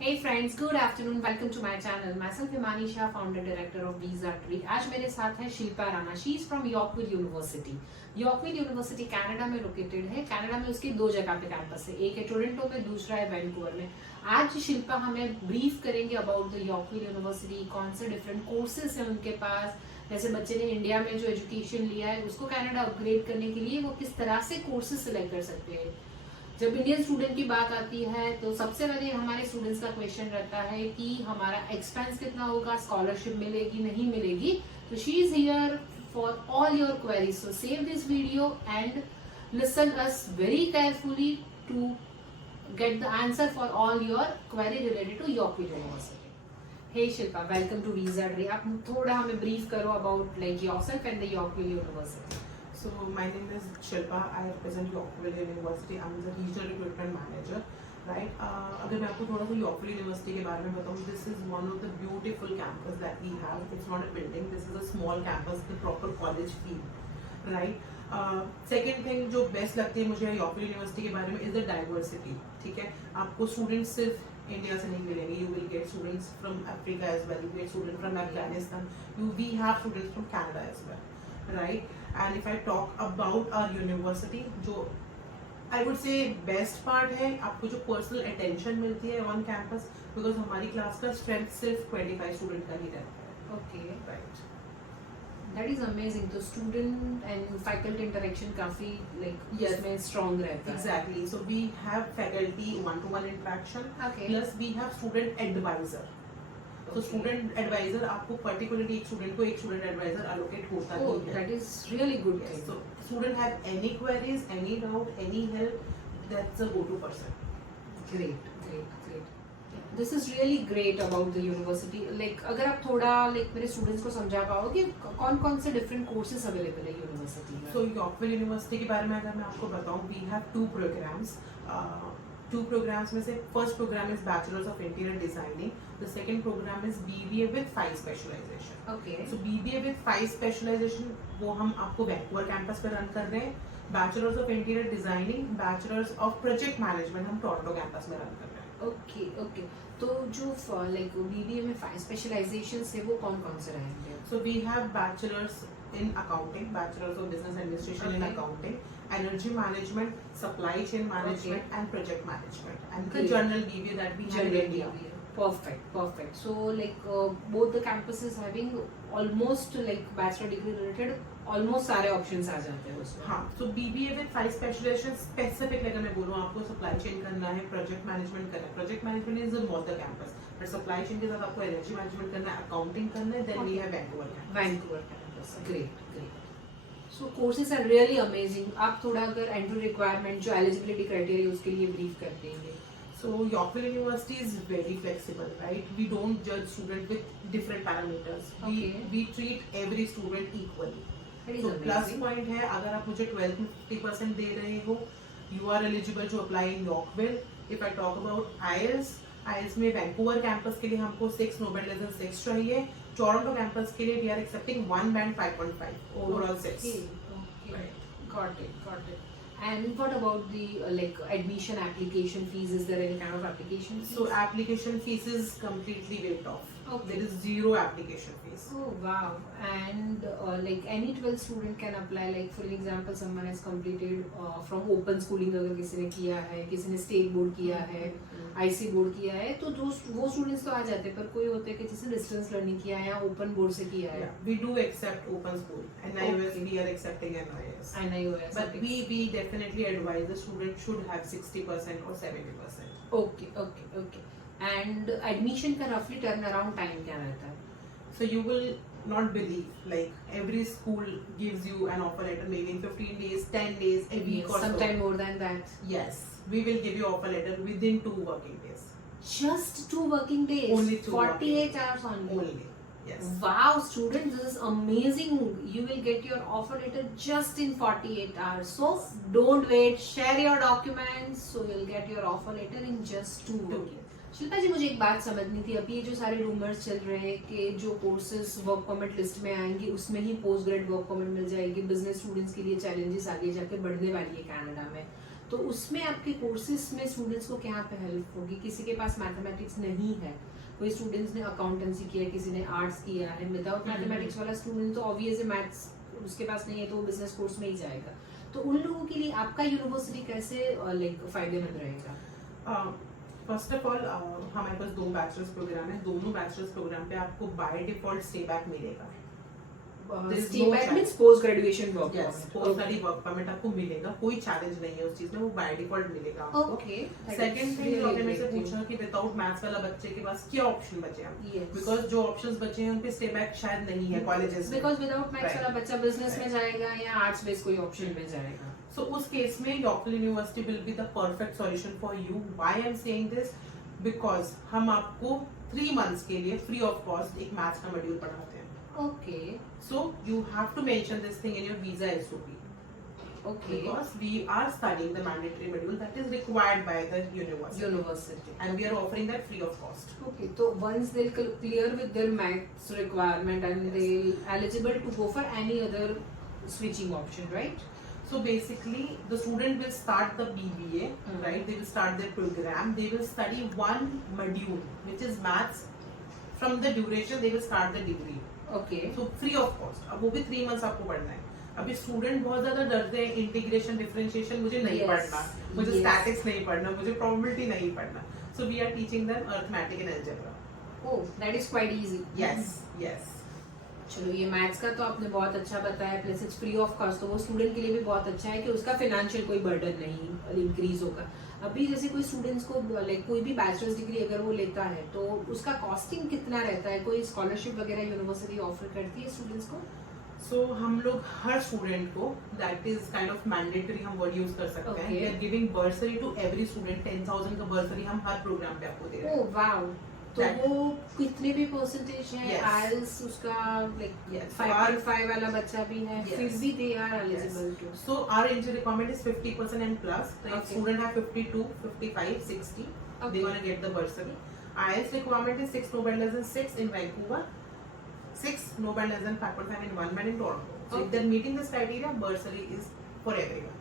Hey friends, good afternoon. Welcome to my channel. Myself Himani Shah, founder director of Visa Tree. आज मेरे साथ है Shilpa Rana. She is from Yorkville University. Yorkville University Canada में located है. Canada में उसकी दो जगह पे कैंपस है. एक है टोरंटो में, दूसरा है वैंकूवर में. आज शिल्पा हमें ब्रीफ करेंगे अबाउट द यॉर्कविल यूनिवर्सिटी. कौन से डिफरेंट कोर्सेज हैं उनके पास. जैसे बच्चे ने इंडिया में जो एजुकेशन लिया है उसको कनाडा अपग्रेड करने के लिए वो किस तरह से कोर्सेज सिलेक्ट कर सकते हैं. जब इंडियन स्टूडेंट की बात आती है तो सबसे पहले हमारे स्टूडेंट्स का क्वेश्चन रहता है कि हमारा एक्सपेंस कितना होगा, स्कॉलरशिप मिलेगी नहीं मिलेगी. तो she is here for all your queries. So save this video and listen us very carefully to get the answer for all your query related to Yorkville University. Hey Shilpa, welcome to Visa Tree. आप थोड़ा हमें brief करो about like yourself and the Yorkville University. So my name is Shilpa. I represent Yorkville University. I'm the regional recruitment manager. Right? अगर मैं आपको थोड़ा सा Yorkville University के बारे में बताऊँ, this is one of the beautiful campus that we have. It's not a building. This is a small campus, the proper college feel. Right? Second thing जो best लगती है मुझे Yorkville University के बारे में is the diversity. ठीक है? आपको students सिर्फ इंडिया से नहीं मिलेंगे. You will get students from Africa as well. You get students from Afghanistan. We have students from Canada as well. Right? And if I talk about our university, जो I would say best part है आपको जो personal attention मिलती है on campus, because हमारी class का strength सिर्फ 25 student का ही रहता है. Okay. Right. That is amazing. तो student and faculty interaction काफी like Yes. उसमें strong रहता है. Exactly. So we have faculty one-to-one interaction. Okay. Plus we have student advisor. So Okay. student advisor आपको particularly एक student को एक student advisor allocate होता Oh, ही है. that is really good Yes. thing. So student have any queries, any doubt, any help, that's a go-to person. Great. This is really great about the university. Like अगर आप थोड़ा like मेरे students को समझा पाओ कि कौन-कौन से different courses available है university में. So Yorkville University के बारे में अगर मैं आपको बताऊं, we have two programs. Two programs में से first program is Bachelor's of Interior Designing. The second program is BBA with 5 specialization. Okay. So BBA with 5 specialization वो हम आपको वैंकूवर कैंपस पे रन कर रहे हैं. Bachelor's of Interior Designing, Bachelor's of Project Management हम टोरंटो कैंपस में run कर रहे हैं. Okay. तो जो like BBA में 5 specializations है वो कौन-कौन से रहेंगे? So we have Bachelor's in Accounting, Bachelor's of Business Administration in Okay. Accounting, Energy Management, Supply Chain Management, and Project Management, and the Great. General BBA that we have in General India. BBA. Perfect. So like both the campuses having almost like bachelor degree related almost सारे options आ जाते हैं उसमें. हाँ, so BBA with 5 specialization specific अगर मैं बोलूँ आपको supply chain करना है, project management करना है. Project management is in both the campus, but supply chain के साथ आपको energy management करना है, accounting करना है, then we have Vancouver campus. Vancouver campus. Great. So courses are really amazing. आप थोड़ा अगर entry requirement जो eligibility criteria उसके लिए brief कर देंगे. So Yorkville University is very flexible, right? We don't judge students with different parameters. Okay. We treat every student equally. That is So plus amazing. point है अगर आप मुझे 12th में 50% दे रहे हो, you are eligible to apply in Yorkville. If I talk about IELTS में Vancouver campus के लिए हमको 6 no better than 6 चाहिए. टोरंटो कैंपस के लिए we are accepting 1 band 5.5 overall 6. Okay. Right. Got it. And what about the like admission application fees? Is there any kind of application fees? So application fees is completely waived off. Okay. There is zero application fees. Oh wow! And like any 12 student can apply. Like for example, someone has completed from open schooling अगर किसी ने किया है, किसी ने state board किया है, IC board किया है, तो वो students तो आ जाते हैं. पर कोई होते हैं कि जिसने distance learning किया है या open board से किया है. Yeah, we do accept open school and NIOS. Okay. We are accepting NIOS. NIOS. But we definitely advise the student should have 60% or 70%. Okay. And admission का roughly turnaround time क्या रहता है? So you will not believe, like every school gives you an offer letter maybe in 15 days, 10 days, a week or sometime so. more than that. Yes, we will give you offer letter within 2 working days. Just 2 working days. Only 2 48 hours only. Only. Yes. Wow, students, this is amazing. You will get your offer letter just in 48 hours. So don't wait. Share your documents. So you'll get your offer letter in just 2 working days. Shilpa जी, मुझे एक बात समझनी थी. अभी ये जो सारे rumours चल रहे हैं कि जो कोर्सेज वर्क परमिट लिस्ट में आएंगी उसमें ही पोस्ट ग्रेड वर्क परमिट मिल जाएगी, बिजनेस स्टूडेंट्स के लिए चैलेंजेस आगे जाके बढ़ने वाली है कनाडा में. तो उसमें आपके कोर्सेज में स्टूडेंट्स को क्या पे हेल्प होगी? किसी के पास मैथमेटिक्स नहीं है, कोई स्टूडेंट्स ने अकाउंटेंसी किया, किसी ने आर्ट्स किया है, विदाउट मैथमेटिक्स वाला स्टूडेंट तो ऑब्वियसली मैथ्स उसके पास नहीं है तो वो बिजनेस कोर्स में ही जाएगा। तो उन लोगों के लिए आपका यूनिवर्सिटी कैसे लाइक फायदेमंद रहेगा? फर्स्ट ऑफ ऑल हमारे पास 2 बैचलर्स प्रोग्राम है, दोनों बैचलर्स प्रोग्राम पे आपको बाय डिफॉल्ट स्टे बैक मिलेगा। Stay back means post graduation work yes, post study work permit आपको मिलेगा, कोई चैलेंज नहीं है उस चीज में, वो बाय डिफॉल्ट मिलेगा आपको। ओके, सेकंड थिंग आपने मेरे से पूछा कि विदाउट मैथ्स वाला बच्चे के पास क्या ऑप्शन बचे हैं, बिकॉज जो ऑप्शंस बचे हैं उन पे स्टे बैक शायद नहीं है कॉलेजेस में, बिकॉज विदाउट मैथ्स वाला बच्चा बिजनेस में जाएगा या आर्ट्स बेस्ड कोई ऑप्शन में जाएगा। So उस केस में Yorkville University will be the perfect solution for you. Why I'm saying this? Because हम आपको 3 months के लिए free of cost एक मैथ्स का मॉड्यूल पढ़ाते हैं। Okay. So you have to mention this thing in your visa SOP. Okay. Because we are studying the mandatory module that is required by the university. And we are offering that free of cost. Okay. So once they'll clear with their maths requirement and they'll eligible to go for any other switching option, right? So basically, the student will start the BBA, right? They will start their program. They will study one module, which is maths. From the duration, they will start the degree. Okay. So free of cost. अब वो भी 3 months आपको पढ़ना है। अभी student बहुत ज्यादा डरते हैं इंटीग्रेशन डिफरेंशिएशन, मुझे नहीं पढ़ना, मुझे स्टैटिक्स नहीं पढ़ना, मुझे प्रोबेबिलिटी नहीं पढ़ना। So we are teaching them arithmetic and algebra. Oh, that is quite easy. Yes, yes. चलो ये मैथ्स का तो आपने बहुत अच्छा बताया, plus it's free of cost, तो वो स्टूडेंट के लिए भी बहुत अच्छा है कि उसका फाइनेंशियल कोई बर्डन नहीं इंक्रीज होगा। अभी जैसे कोई स्टूडेंट्स को लाइक कोई भी बैचलर्स डिग्री अगर वो लेता है तो उसका कॉस्टिंग कितना रहता है? कोई स्कॉलरशिप वगैरह यूनिवर्सिटी ऑफर करती है स्टूडेंट्स को? So हम लोग हर स्टूडेंट को, that is kind of mandatory, हम वर्ड यूज कर सकते हैं, we are giving bursary to every student, 10,000 का bursary हम हर प्रोग्राम पे आपको दे रहे हैं। ओह वाओ, तो वो कितने भी परसेंटेज है आईएलटीएस उसका लाइक 5.5 वाला बच्चा भी है फिर भी they are eligible to? So our entry requirement is 50% and plus. So if student have 52, 55, 60, they gonna get the bursary. IELTS requirement is 6 no band less than 6 in Vancouver, 6 no band less than 5.5 and 1 band in Toronto. So if they're meeting this criteria, bursary is for everyone.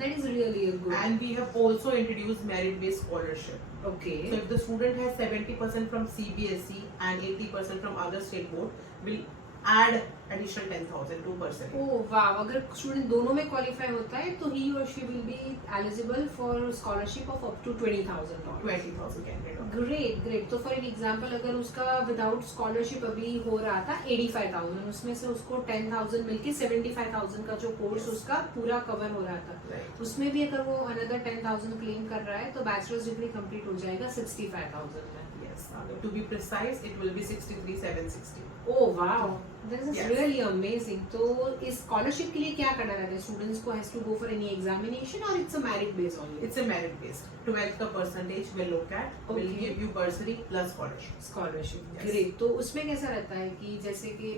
That is really a good. And we have also introduced merit-based scholarship. Okay. So if the student has 70% from CBSE and 80% from other state board, we'll add additional 10,000 to bursary. Oh wow! अगर student दोनों में qualify होता है तो he or she will be eligible for scholarship of up to $20,000. 20,000 Canadian. Great. तो for example अगर उसका without scholarship अभी हो रहा था 85,000, उसमें से उसको 10,000 मिलके 75,000 का जो कोर्स उसका पूरा कवर हो रहा था, उसमें भी अगर वो अनदर 10,000 क्लेम कर रहा है तो बैचलर्स डिग्री कंप्लीट हो जाएगा 65,000 में। Yes. To be precise, it will be 63,760. Oh wow, this is really amazing. तो इस स्कॉलरशिप के लिए क्या करना रहता है? स्टूडेंट्स को has to go for any examination और it's a merit based only? It's a merit based. 12th का percentage will look at, will give you bursary plus scholarship. Scholarship, great. तो उसमें कैसा रहता है कि जैसे कि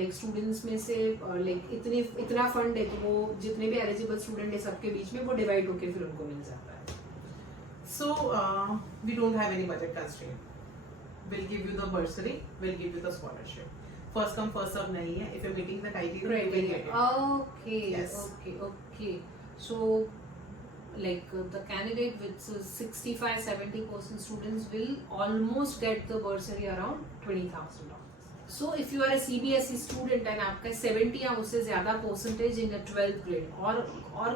लाइक स्टूडेंट्स में से लाइक इतना फंड है तो वो जितने भी एलिजिबल स्टूडेंट है सबके बीच में वो डिवाइड होके फिर उनको मिल जाता है? So we don't have any budget constraint. We'll give you the bursary, we'll give you the scholarship. First come first serve नहीं है. If you're meeting the criteria, you will get it. Okay. Yes. Okay. So like the candidate with 65-70% students will almost get the bursary around $20,000. So if you are a CBSE student and आपका 70 या उससे ज्यादा percentage in 12th grade और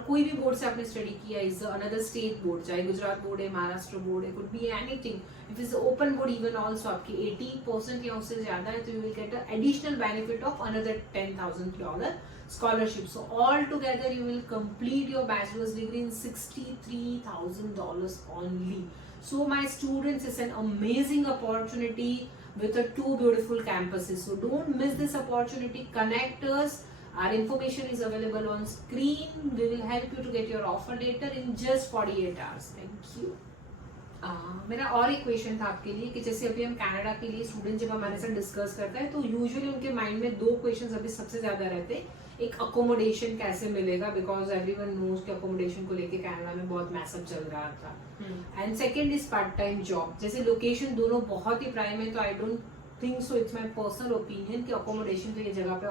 कोई भी board से आपने study किया, इज अनदर स्टेट बोर्ड, चाहे गुजरात बोर्ड है, महाराष्ट्र बोर्ड है, could be anything, if is open board even also आपकी 80% या उससे ज्यादा है तो you will get a additional benefit of another $10,000 scholarship. So all together you will complete your bachelor's degree in $63,000 only. So my students, it's an amazing opportunity with the 2 beautiful campuses. So don't miss this opportunity. Connect us. Our information is available on screen. We will help you to get your offer letter in just 48 hours. Thank you. मेरा और एक question था आपके लिए कि जैसे अभी हम कनाडा के लिए स्टूडेंट जब हमारे साथ डिस्कस करता है तो यूजुअली उनके माइंड में 2 क्वेश्चंस अभी सबसे ज्यादा रहते हैं। एक अकोमोडेशन कैसे मिलेगा, बिकॉज एवरीवन नोज कि अकोमोडेशन को लेके कनाडा में बहुत मैसअप चल रहा था, and second is part time job. जैसे लोकेशन दोनों बहुत ही प्राइम है तो I don't think so, it's my personal opinion कि अकोमोडेशन तो ये जगह पे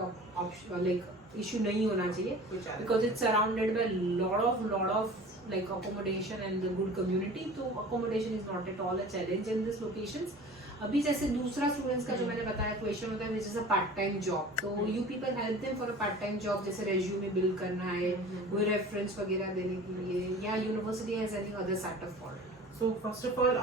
लाइक इशू नहीं होना चाहिए because it's surrounded by lot of like accommodation and the good community, तो accommodation is not at all a challenge in these locations. अभी जैसे दूसरा स्टूडेंट्स का जो मैंने बताया क्वेश्चन होता है which is a part time job, तो you people help them for a part time job, जैसे resume build करना है, कोई reference वगैरह देने के लिए, या university has any other setup for it? So first of all,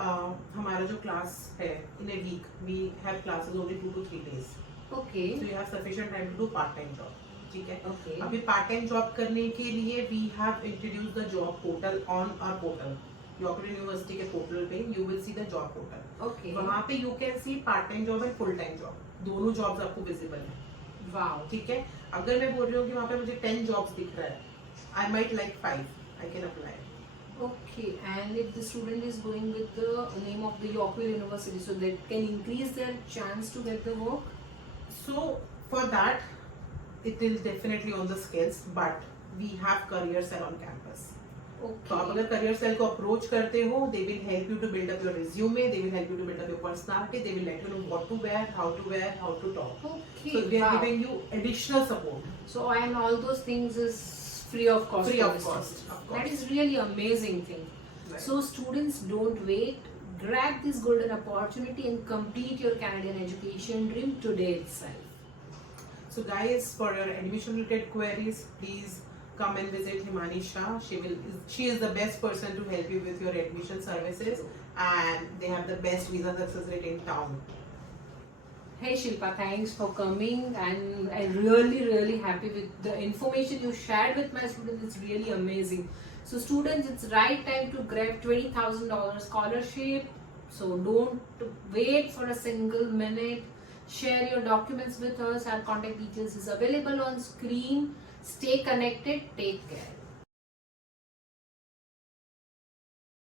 हमारा जो class है in a week we have classes only 2 to 3 days. Okay. So you have sufficient time to do part time job. ठीक है. Okay. अभी part time job करने के लिए we have introduced the job portal on our portal. Yorkville University के portal पे you will see the job portal. Okay. वहाँ पे you can see part time job and full time job. दोनों jobs आपको visible है. Wow. ठीक है. अगर मैं बोल रही हूँ कि वहाँ पे मुझे 10 jobs दिख रहा है, I might like 5. I can apply. Okay, and if the student is going with the name of the Yorkville University, so that can increase their chance to get the work? So for that, it is definitely on the skills, but we have career cell on campus. तो आप Okay. अगर career cell को approach करते हो, they will help you to build up your resume, they will help you to build up your personality, they will let you know what to wear, how to talk. Okay. So they are Wow. giving you additional support. So and all those things is free of cost. Free for of the cost, students. of course. That is really amazing thing. Right. So students, don't wait. Grab this golden opportunity and complete your Canadian education dream today itself. So guys, for your admission related queries, please come and visit Himani Shah. She is the best person to help you with your admission services, and they have the best visa success rate in town. Hey Shilpa, thanks for coming, and I'm really happy with the information you shared with my students. It's really amazing. So students, it's right time to grab $20,000 scholarship. So don't wait for a single minute. Share your documents with us. Our contact details is available on screen. Stay connected. Take care.